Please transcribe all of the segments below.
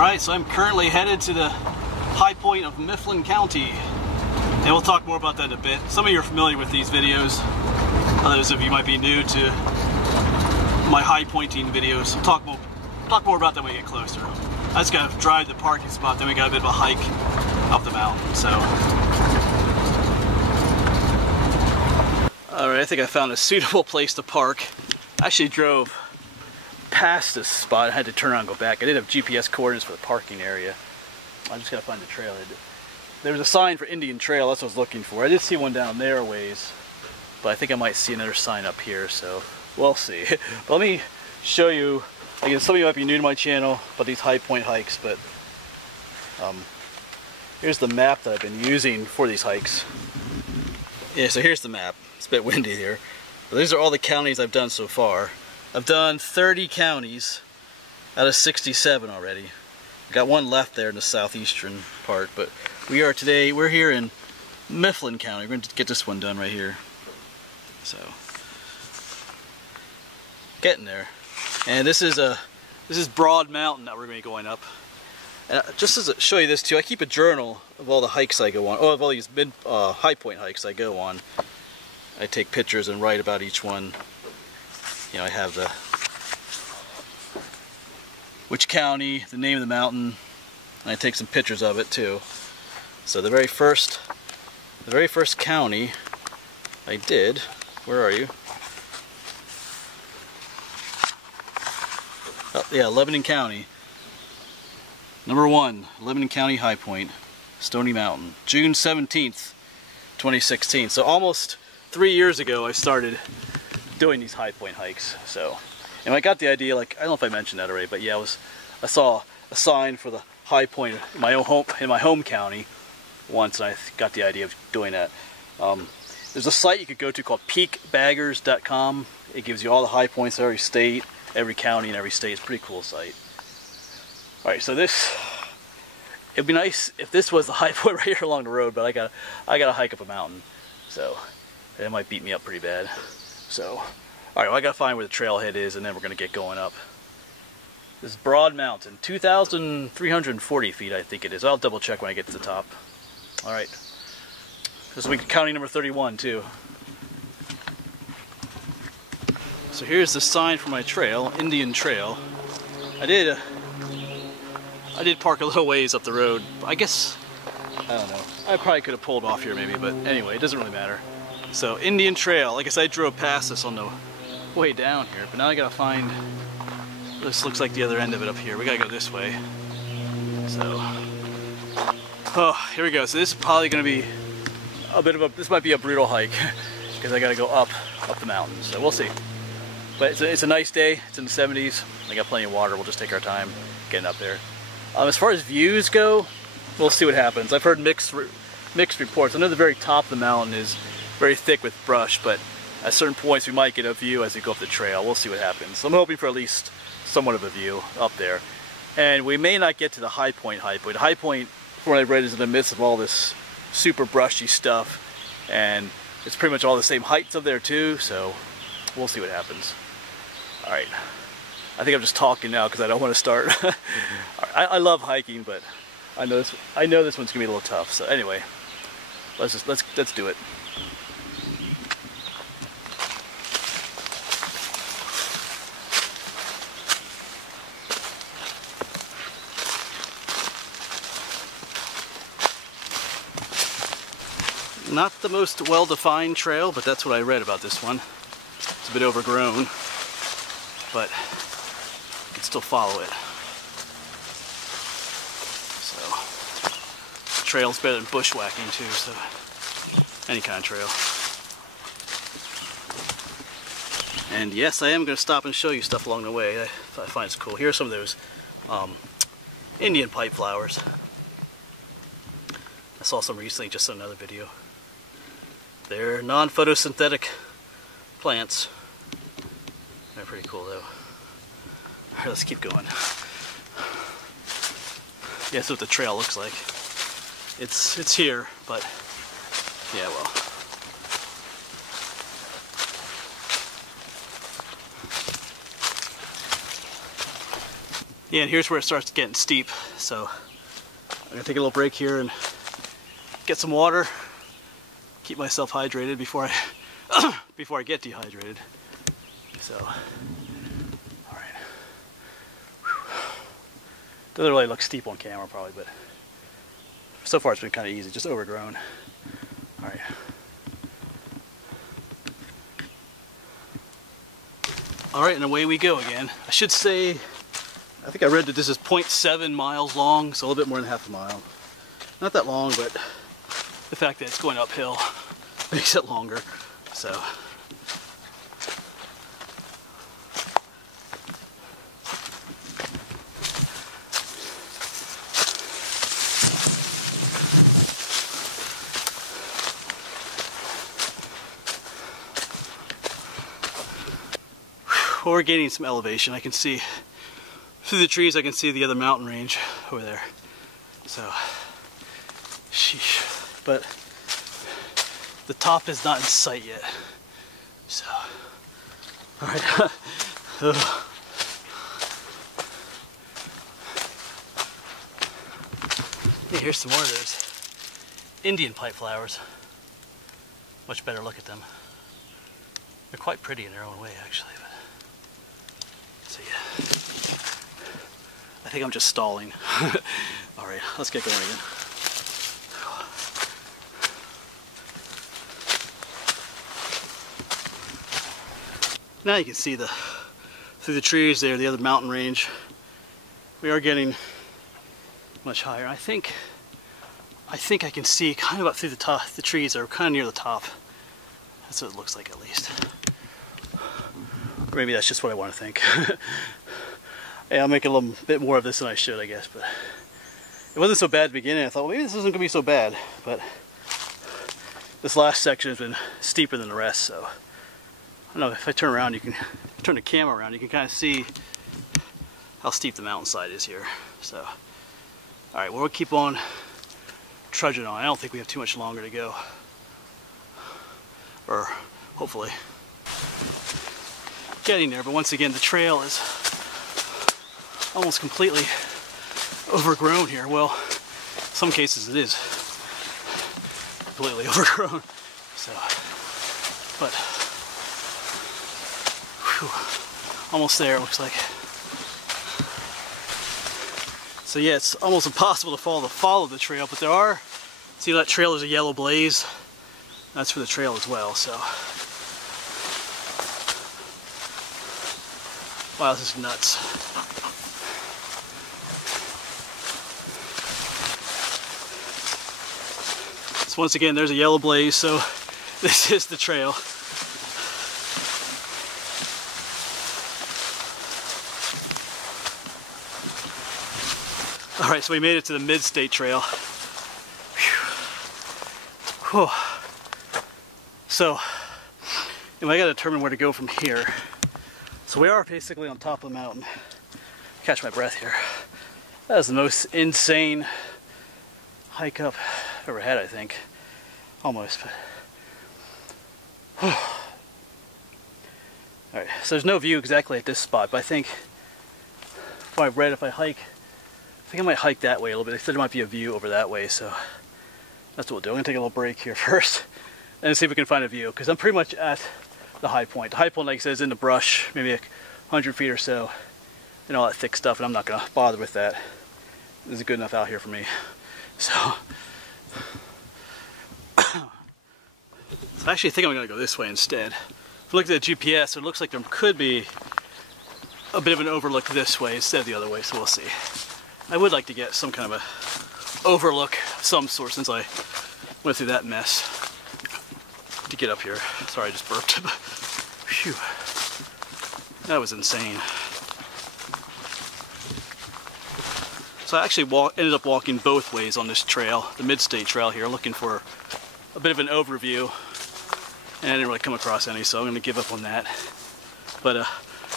Alright, so I'm currently headed to the high point of Mifflin County. And we'll talk more about that in a bit. Some of you are familiar with these videos. Others of you might be new to my high pointing videos. We'll talk more about that when we get closer. I just gotta drive to the parking spot, then we got a bit of a hike up the mountain, so. Alright, I think I found a suitable place to park. I actually drove past this spot. I had to turn around and go back. I did have GPS coordinates for the parking area. I just gotta find the trailhead. There was a sign for Indian Trail, that's what I was looking for. I did see one down there a ways, but I think I might see another sign up here, so we'll see. But let me show you, I guess some of you might be new to my channel about these high point hikes, but here's the map that I've been using for these hikes. Yeah, so here's the map. It's a bit windy here. But these are all the counties I've done so far. I've done 30 counties out of 67 already. I got one left there in the southeastern part, but we're here in Mifflin County. We're going to get this one done right here. So, getting there. And this is Broad Mountain that we're going to be going up. And just to show you this too, I keep a journal of all the hikes I go on, of all these high point hikes I go on. I take pictures and write about each one. You know, I have which county, the name of the mountain, and I take some pictures of it too. So the very first county I did, where are you? Oh yeah, Lebanon County. Number 1, Lebanon County High Point, Stony Mountain, June 17th, 2016. So almost 3 years ago I started doing these high point hikes. So, and I got the idea, like, I don't know if I mentioned that already, but yeah, I saw a sign for the high point in my home county once, and I got the idea of doing that. There's a site you could go to called peakbaggers.com. It gives you all the high points of every state, every county, and every state. It's a pretty cool site. All right, so it'd be nice if this was the high point right here along the road, but I gotta hike up a mountain, so it might beat me up pretty bad. So, all right, well, I gotta find where the trailhead is, and then we're gonna get going up. This is Broad Mountain, 2,340 feet, I think it is. I'll double check when I get to the top. All right, this will be county number 31 too. So here's the sign for my trail, Indian Trail. I did park a little ways up the road. I guess, I don't know. I probably could have pulled off here maybe, but anyway, it doesn't really matter. So Indian Trail, like I said, I drove past this on the way down here, but now I gotta find, this looks like the other end of it up here. We gotta go this way. So, oh, here we go. So this is probably gonna be this might be a brutal hike because I gotta go up the mountain. So we'll see. But it's a nice day. It's in the 70s. I got plenty of water. We'll just take our time getting up there. As far as views go, we'll see what happens. I've heard mixed reports. I know the very top of the mountain is very thick with brush, but at certain points we might get a view as we go up the trail. We'll see what happens. So I'm hoping for at least somewhat of a view up there. And we may not get to the high point. The high point, from what I've read, is in the midst of all this super brushy stuff, and it's pretty much all the same heights up there too, so we'll see what happens. All right, I think I'm just talking now because I don't want to start. I love hiking, but I know this one's gonna be a little tough. So anyway, let's do it. Not the most well-defined trail, but that's what I read about this one. It's a bit overgrown, but you can still follow it. So, the trail's better than bushwhacking too, so any kind of trail. And yes, I am going to stop and show you stuff along the way. I find it's cool. Here are some of those Indian pipe flowers. I saw some recently, just in another video. They're non-photosynthetic plants. They're pretty cool though. Alright, let's keep going. Yeah, that's what the trail looks like. It's here, but yeah, well. Yeah, and here's where it starts getting steep. So I'm gonna take a little break here and get some water, keep myself hydrated before I before I get dehydrated. So, all right. Doesn't really look steep on camera probably, but so far it's been kind of easy, just overgrown. All right. All right, and away we go again. I should say, I think I read that this is 0.7 miles long, so a little bit more than half a mile. Not that long, but the fact that it's going uphill makes it longer. So. Well, we're gaining some elevation. I can see through the trees, I can see the other mountain range over there. So, sheesh. But the top is not in sight yet. So, all right. Hey, here's some more of those Indian pipe flowers. Much better look at them. They're quite pretty in their own way, actually. But, so yeah, I think I'm just stalling. All right, let's get going again. Now you can see through the trees there, the other mountain range. We are getting much higher. I think I can see kind of up through the top. The trees are kind of near the top. That's what it looks like, at least. Or maybe that's just what I want to think. Yeah, I'll make a little bit more of this than I should, I guess. But it wasn't so bad at the beginning. I thought, well, maybe this isn't going to be so bad. But this last section has been steeper than the rest. So I don't know, if I turn around, you can turn the camera around, you can kind of see how steep the mountainside is here. So, all right, well, we'll keep on trudging on. I don't think we have too much longer to go. Or hopefully. Getting there, but once again, the trail is almost completely overgrown here. Well, in some cases it is completely overgrown. So, but whew, almost there, it looks like. So yeah, it's almost impossible to follow the trail, but there are, see that trail, there's a yellow blaze. That's for the trail as well, so. Wow, this is nuts. So once again, there's a yellow blaze, so this is the trail. All right, so we made it to the Mid-State Trail. Whew. So, I gotta determine where to go from here. So we are basically on top of the mountain. Catch my breath here. That is the most insane hike up I've ever had, I think. Almost, but. Alright, so there's no view exactly at this spot, but I think what I've read, if I hike, I think I might hike that way a little bit. They said there might be a view over that way, so that's what we'll do. I'm gonna take a little break here first and see if we can find a view, because I'm pretty much at the high point. The high point, like I said, is in the brush, maybe 100 feet or so, and all that thick stuff, and I'm not gonna bother with that. This is good enough out here for me. So, I actually think I'm gonna go this way instead. If you look at the GPS, it looks like there could be a bit of an overlook this way instead of the other way, so we'll see. I would like to get some kind of a overlook of some sort since I went through that mess to get up here. Sorry, I just burped. Phew. That was insane. So I actually ended up walking both ways on this trail, the Mid-State Trail here, looking for a bit of an overview. And I didn't really come across any, so I'm going to give up on that. But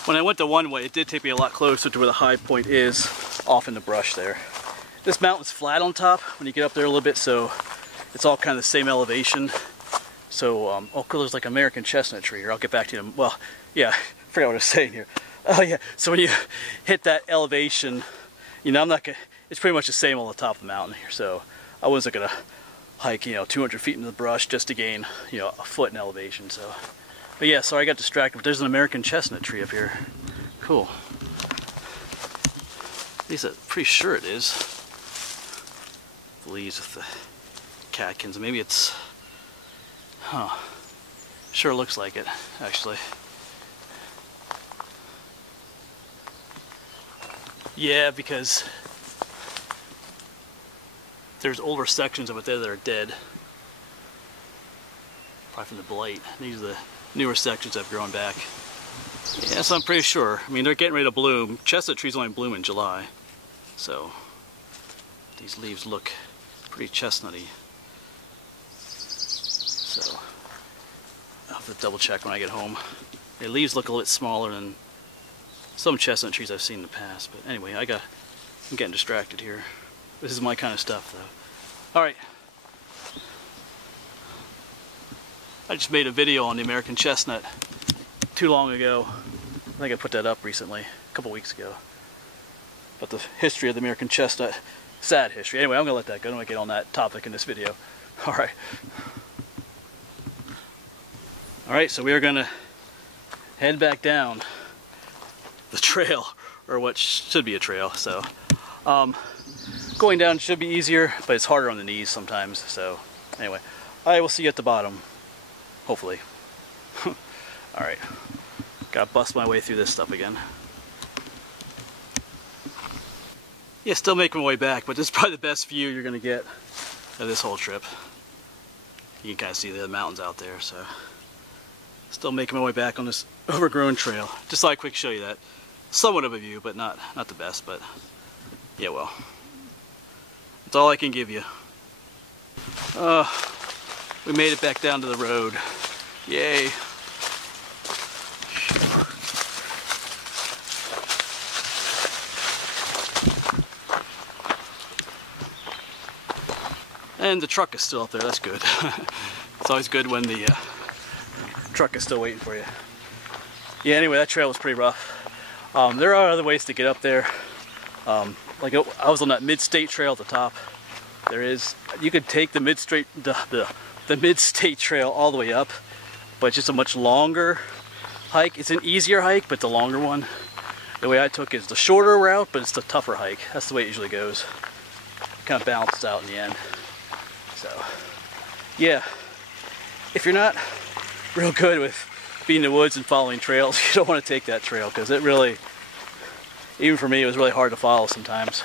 when I went the one way, it did take me a lot closer to where the high point is, off in the brush there. This mountain's flat on top when you get up there a little bit, so it's all kind of the same elevation. So, oh, there's like American chestnut tree here. I'll get back to you. Well, yeah, I forgot what I was saying here. Oh yeah, so when you hit that elevation, you know, I'm not gonna, it's pretty much the same on the top of the mountain here, so I wasn't gonna hike, you know, 200 feet into the brush just to gain, you know, a foot in elevation, so. But yeah, sorry I got distracted, but there's an American chestnut tree up here. Cool. At least I'm pretty sure it is. The leaves with the catkins, maybe it's, huh. Sure looks like it, actually. Yeah, because there's older sections of it there that are dead. Probably from the blight. These are the newer sections that have grown back. Yeah, so I'm pretty sure. I mean, they're getting ready to bloom. Chestnut trees only bloom in July. So, these leaves look pretty chestnutty. So, I'll have to double check when I get home. The leaves look a little bit smaller than some chestnut trees I've seen in the past, but anyway, I'm getting distracted here. This is my kind of stuff, though. Alright. I just made a video on the American chestnut too long ago. I think I put that up recently, a couple weeks ago. But the history of the American chestnut, sad history. Anyway, I'm going to let that go. I don't want to get on that topic in this video. Alright. Alright, so we are going to head back down the trail, or what should be a trail. So going down should be easier, but it's harder on the knees sometimes. So anyway, I will see you at the bottom, hopefully. Alright, gotta bust my way through this stuff again. Yeah, still making my way back, but this is probably the best view you're gonna get of this whole trip. You can kind of see the mountains out there. So still making my way back on this overgrown trail. Just thought I'd quick show you that. Somewhat of a view, but not the best, but yeah, well. That's all I can give you. We made it back down to the road. Yay. And the truck is still up there, that's good. It's always good when the truck is still waiting for you. Yeah, anyway, that trail was pretty rough. There are other ways to get up there. Like I was on that mid-state trail at the top. There is, you could take the mid-state trail all the way up, but it's just a much longer hike. It's an easier hike, but the longer one. The way I took is the shorter route, but it's the tougher hike. That's the way it usually goes. Kind of balances out in the end. So, yeah, if you're not real good with being in the woods and following trails, you don't want to take that trail, because it really, even for me, it was really hard to follow sometimes.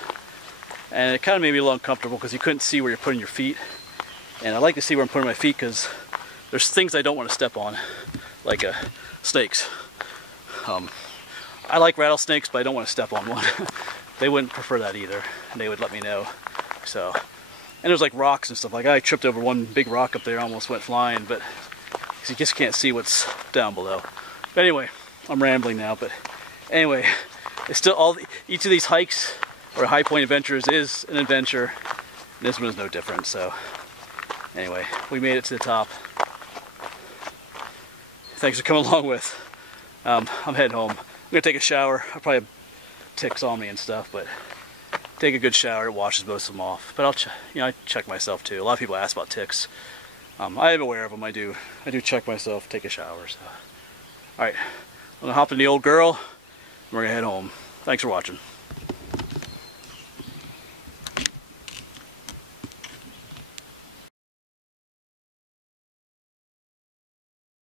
And it kind of made me a little uncomfortable because you couldn't see where you're putting your feet. And I like to see where I'm putting my feet because there's things I don't want to step on, like snakes. I like rattlesnakes, but I don't want to step on one. They wouldn't prefer that either, and they would let me know. So, and there's like rocks and stuff. Like I tripped over one big rock up there, almost went flying, but you just can't see what's down below. But anyway, I'm rambling now. But anyway, it's still each of these hikes or high point adventures is an adventure. This one is no different. So anyway, we made it to the top. Thanks for coming along with. I'm heading home. I'm gonna take a shower. I probably have ticks on me and stuff, but take a good shower. It washes most of them off. But I check myself too. A lot of people ask about ticks. I am aware of them. I do check myself. Take a shower. So, all right, I'm gonna hop in the old girl. And we're gonna head home. Thanks for watching.